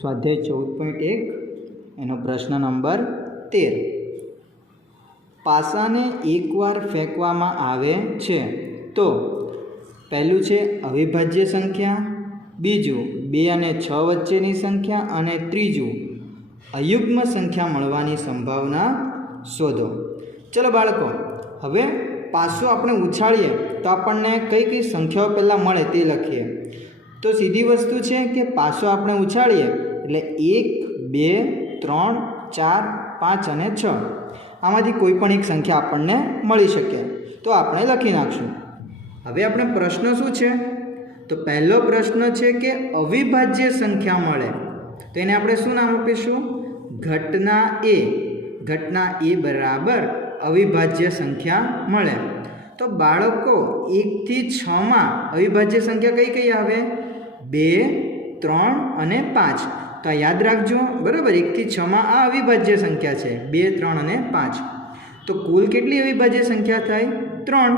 સ્વાધ્યાય 14.1 એનો પ્રશ્ન નંબર 13. પાસાને એકવાર ફેંકવામાં આવે છે તો પહેલું છે અવિભાજ્ય સંખ્યા, બીજું 2 અને 6 વચ્ચેની સંખ્યા, અને ત્રીજું અયુગ્મ સંખ્યા મળવાની સંભાવના શોધો. ચલો બાળકો, હવે પાસો આપણે ઉછાળીએ તો આપણને કઈ કઈ સંખ્યાઓ પહેલાં મળે તે લખીએ. તો સીધી વસ્તુ છે કે પાસો આપણે ઉછાળીએ એટલે 1, 2, 3, 4, 5 અને 6 આમાંથી કોઈ પણ એક સંખ્યા આપણને મળી શકે. તો આપણે લખી નાખશું. હવે આપણે પ્રશ્ન શું છે? તો પહેલો પ્રશ્ન છે કે અવિભાજ્ય સંખ્યા મળે તો એને આપણે શું નામ આપીશું? ઘટના એ. ઘટના એ બરાબર અવિભાજ્ય સંખ્યા મળે. તો બાળકો 1 થી 6 માં અવિભાજ્ય સંખ્યા કઈ કઈ આવે? 2, 3 અને 5. તો આ યાદ રાખજો, બરાબર. 1 થી 6 માં આ અવિભાજ્ય સંખ્યા છે, 2, 3 અને 5. તો કુલ કેટલી અવિભાજ્ય સંખ્યા થાય? 3.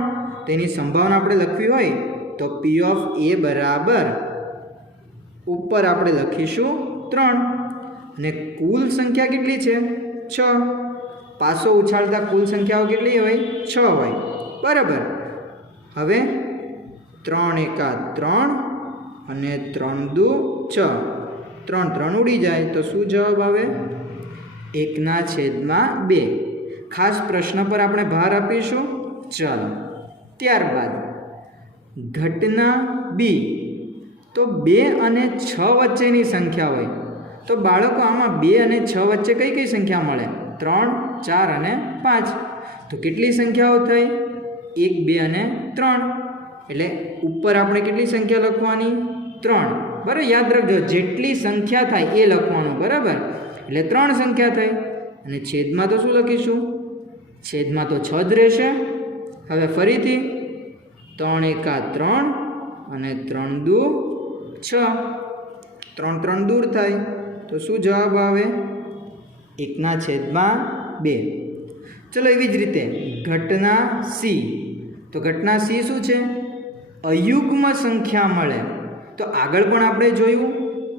તેની સંભાવના આપણે લખવી હોય તો P ઓફ A બરાબર ઉપર આપણે લખીશું 3. અને કુલ સંખ્યા કેટલી છે? 6. પાસો ઉછાળતા કુલ સંખ્યાઓ કેટલી હોય? 6 હોય, બરાબર. હવે 3 એકા 3 અને 3 દુ 6. 3 3 ઉડી જાય તો શું જવાબ આવે? 1/2. ખાસ પ્રશ્ન પર આપણે ભાર આપીશું. ચાલો, ત્યારબાદ ઘટના બી. તો 2 અને 6 વચ્ચેની સંખ્યા હોય તો બાળકો આમાં 2 અને 6 વચ્ચે કઈ કઈ સંખ્યા મળે? 3, 4 અને 5. તો કેટલી સંખ્યાઓ થઈ? 1, 2 અને 3. એટલે ઉપર આપણે કેટલી સંખ્યા લખવાની? 3. બરાબર, યાદ રાખજો, જેટલી સંખ્યા થાય એ લખવાનું, બરાબર. એટલે 3 સંખ્યા થઈ. અને છેદમાં તો શું લખીશું? છેદમાં તો 6 જ રહેશે. હવે ફરીથી 3 એકા 3 અને 3 દુ 6. 3 3 દૂર થાય તો શું જવાબ આવે? 1/2. ચલો, એવી જ રીતે ઘટના સી. તો ઘટના સી શું છે? અયુગ્મ સંખ્યા મળે. તો આગળ પણ આપણે જોયું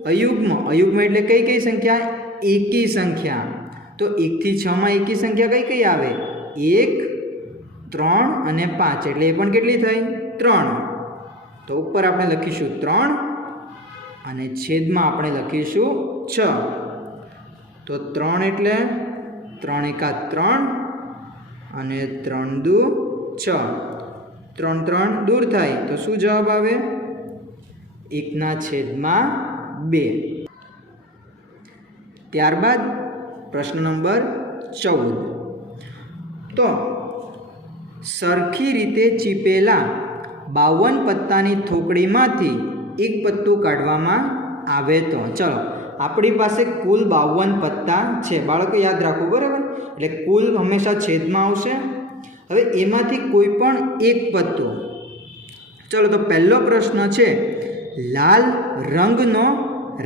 અયુગ્મ. અયુગ્મ એટલે કઈ કઈ સંખ્યા? એકી સંખ્યા. તો 1 થી 6 માં એકી સંખ્યા કઈ કઈ આવે? 1, 3 અને 5. એટલે એ પણ કેટલી થઈ? 3. તો ઉપર આપણે લખીશું 3 અને છેદમાં આપણે લખીશું 6. તો 3 એટલે 3 એકા 3 અને 3 દુ 6. 3 3 દૂર થાય તો શું જવાબ આવે? 1/2. ત્યારબાદ પ્રશ્ન નંબર 14. તો સરખી રીતે ચીપેલા 52 પત્તાની થોકડીમાંથી એક પત્તું કાઢવામાં આવે તો. ચલો, આપણી પાસે કુલ 52 પત્તા છે. બાળકો યાદ રાખવું, બરાબર. એટલે કુલ હંમેશા છેદમાં આવશે. હવે એમાંથી કોઈ પણ એક પત્તું. ચલો, તો પહેલો પ્રશ્ન છે લાલ રંગનો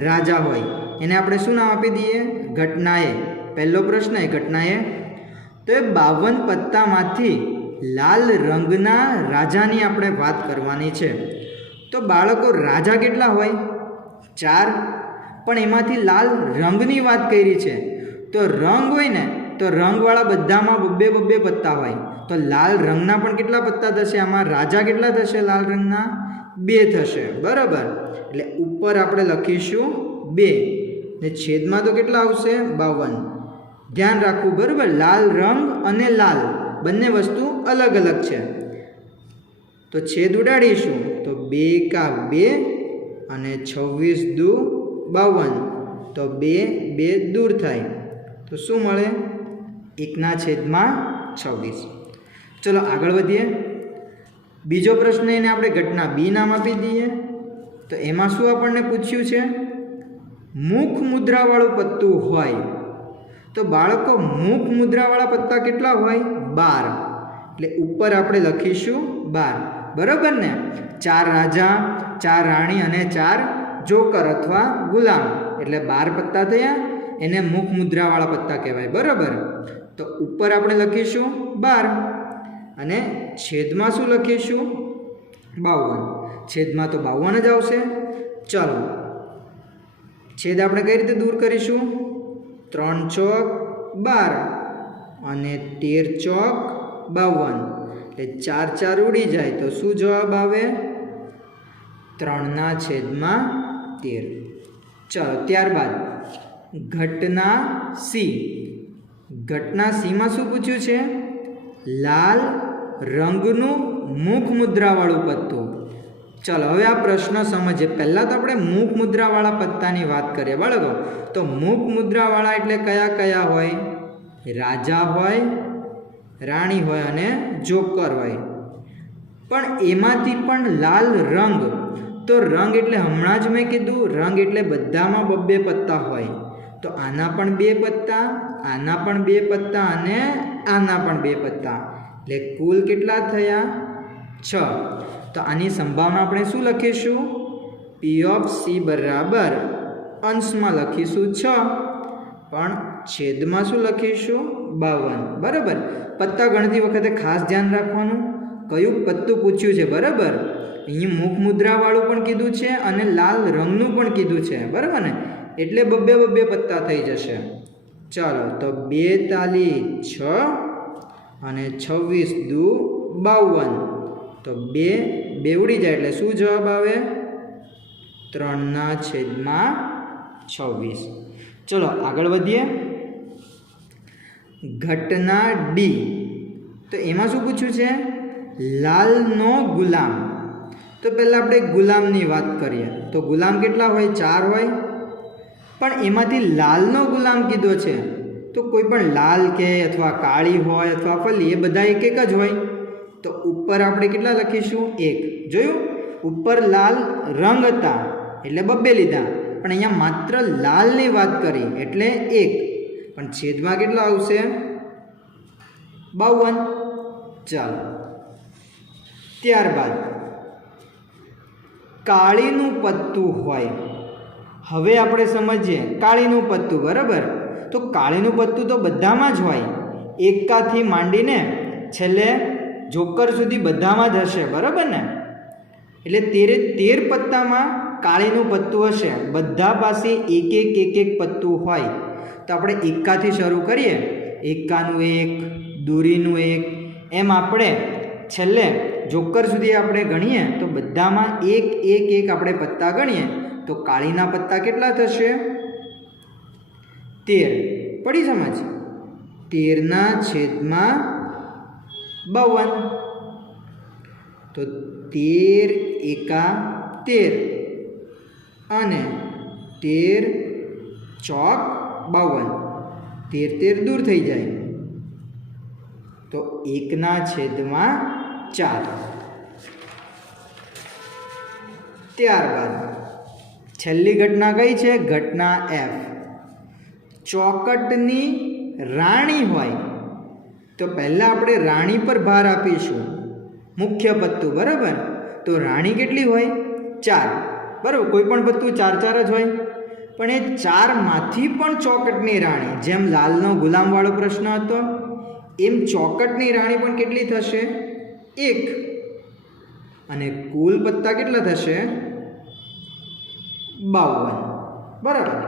રાજા હોય એને આપણે શું નામ આપી દઈએ? ઘટના એ. પહેલો પ્રશ્ન એ ઘટના એ. તો એ 52 પત્તામાંથી લાલ રંગના રાજાની આપણે વાત કરવાની છે. તો બાળકો રાજા કેટલા હોય? 4. પણ એમાંથી લાલ રંગની વાત કરી છે. તો રંગ હોય ને તો રંગવાળા બધામાં બબ્બે પત્તા હોય. તો લાલ રંગના પણ કેટલા પત્તા થશે? આમાં રાજા કેટલા થશે? લાલ રંગના 2 થશે, બરાબર. એટલે ઉપર આપણે લખીશું 2 ને છેદમાં તો કેટલા આવશે? 52. ધ્યાન રાખવું, બરાબર. લાલ રંગ અને લાલ બંને વસ્તુ અલગ અલગ છે. તો છેદ ઉડાડીશું તો 2 એકા 2 અને 26 દુ 52. તો 2 2 દૂર થાય તો શું મળે? 1/26. ચલો આગળ વધીએ. બીજો પ્રશ્ન એને આપણે ઘટના બી નામ આપી દઈએ. તો એમાં શું આપણને પૂછ્યું છે? મુખ મુદ્રાવાળું પત્તું હોય. તો બાળકો મુખ મુદ્રાવાળા પત્તા કેટલા હોય? 12. એટલે ઉપર આપણે લખીશું 12, બરાબર ને. 4 રાજા, 4 રાણી અને 4 જોકર અથવા ગુલામ. એટલે 12 પત્તા થયા. એને મુખ મુદ્રાવાળા પત્તા કહેવાય, બરાબર. તો ઉપર આપણે લખીશું 12 અને છેદમાં શું લખીશું? 52. છેદમાં તો 52 જ આવશે. ચાલો છેદ આપણે કઈ રીતે દૂર કરીશું? 3 ચોક 12 અને 13 ચોક 52 એટલે 4 4 ઉડી જાય તો શું જવાબ આવે? 3/13. ચલો ત્યારબાદ ઘટના સી. ઘટના સીમાં શું પૂછ્યું છે? લાલ રંગનું મુખ મુદ્રાવાળું પત્તું. ચલો હવે આ પ્રશ્ન સમજીએ. પહેલાં તો આપણે મુખ મુદ્રાવાળા પત્તાની વાત કરીએ બાળકો. તો મુખ મુદ્રાવાળા એટલે કયા કયા હોય? રાજા હોય, રાણી હોય અને જોકર હોય. પણ એમાંથી પણ લાલ રંગ. તો રંગ એટલે હમણાં જ મેં કીધું, રંગ એટલે બધામાં બબ્બે પત્તા હોય. તો આના પણ 2 પત્તા, આના પણ 2 પત્તા અને આના પણ 2 પત્તા, એટલે કુલ કેટલા થયા? 6. તો આની સંભાવના આપણે શું લખીશું? P of C બરાબર અંશમાં લખીશું 6, પણ છેદમાં શું લખીશું? 52. બરાબર. પત્તા ગણતી વખતે ખાસ ધ્યાન રાખવાનું કયું પત્તું પૂછ્યું છે. બરાબર. અહીં મુખ મુદ્રાવાળું પણ કીધું છે અને લાલ રંગનું પણ કીધું છે. બરાબર ને? એટલે બબ્બે પત્તા થઈ જશે. ચાલો તો 2 તાલી 6 અને 26 દુ 52. તો 2 ઉડી જાય એટલે શું જવાબ આવે? 3/26. ચલો આગળ વધીએ. ઘટના ડી. તો એમાં શું પૂછ્યું છે? લાલનો ગુલામ. તો પહેલાં આપણે ગુલામની વાત કરીએ. તો ગુલામ કેટલા હોય? 4 હોય. પણ એમાંથી લાલનો ગુલામ કીધો છે. તો કોઈ પણ લાલ કે અથવા કાળી હોય અથવા ફલી, એ બધા એક જ હોય. તો ઉપર આપણે કેટલા લખીશું? 1. જોયું? ઉપર લાલ રંગ હતા એટલે બબ્બે લીધા, પણ અહીંયા માત્ર લાલની વાત કરી એટલે 1. પણ છેદમાં કેટલા આવશે? 52. ચાલો ત્યારબાદ કાળીનું પત્તું હોય. હવે આપણે સમજીએ કાળીનું પત્તું. બરાબર. તો કાળીનું પત્તું તો બધામાં જ હોય, એકાથી માંડીને છેલ્લે જોકર સુધી બધામાં જ હશે. બરાબર ને? એટલે 13 પત્તામાં કાળીનું પત્તું હશે. બધા પાસે એક પત્તું હોય. તો આપણે એકાથી શરૂ કરીએ. એકાનું 1, દૂરીનું 1, એમ આપણે છેલ્લે જોકર સુધી આપણે ગણીએ તો બધામાં એક આપણે પત્તા ગણીએ તો કાળીના પત્તા કેટલા થશે? 13. પડી સમજ? 13/52. તો 13 એકા 13 અને 13 ચોક 52. 13 દૂર થઈ જાય તો 1/4. ત્યારબાદ છેલ્લી ઘટના કઈ છે? ઘટના F. ચોકટની રાણી હોય. તો પહેલાં આપણે રાણી પર ભાર આપીશું, મુખ્ય પત્તું. બરાબર. તો રાણી કેટલી હોય? 4. બરાબર. કોઈ પણ પત્તું 4 જ હોય. પણ એ 4માંથી પણ ચોકટની રાણી, જેમ લાલનો ગુલામવાળો પ્રશ્ન હતો એમ ચોકટની રાણી પણ કેટલી થશે? 1. અને કુલ પત્તા કેટલા થશે? 52. બરાબર.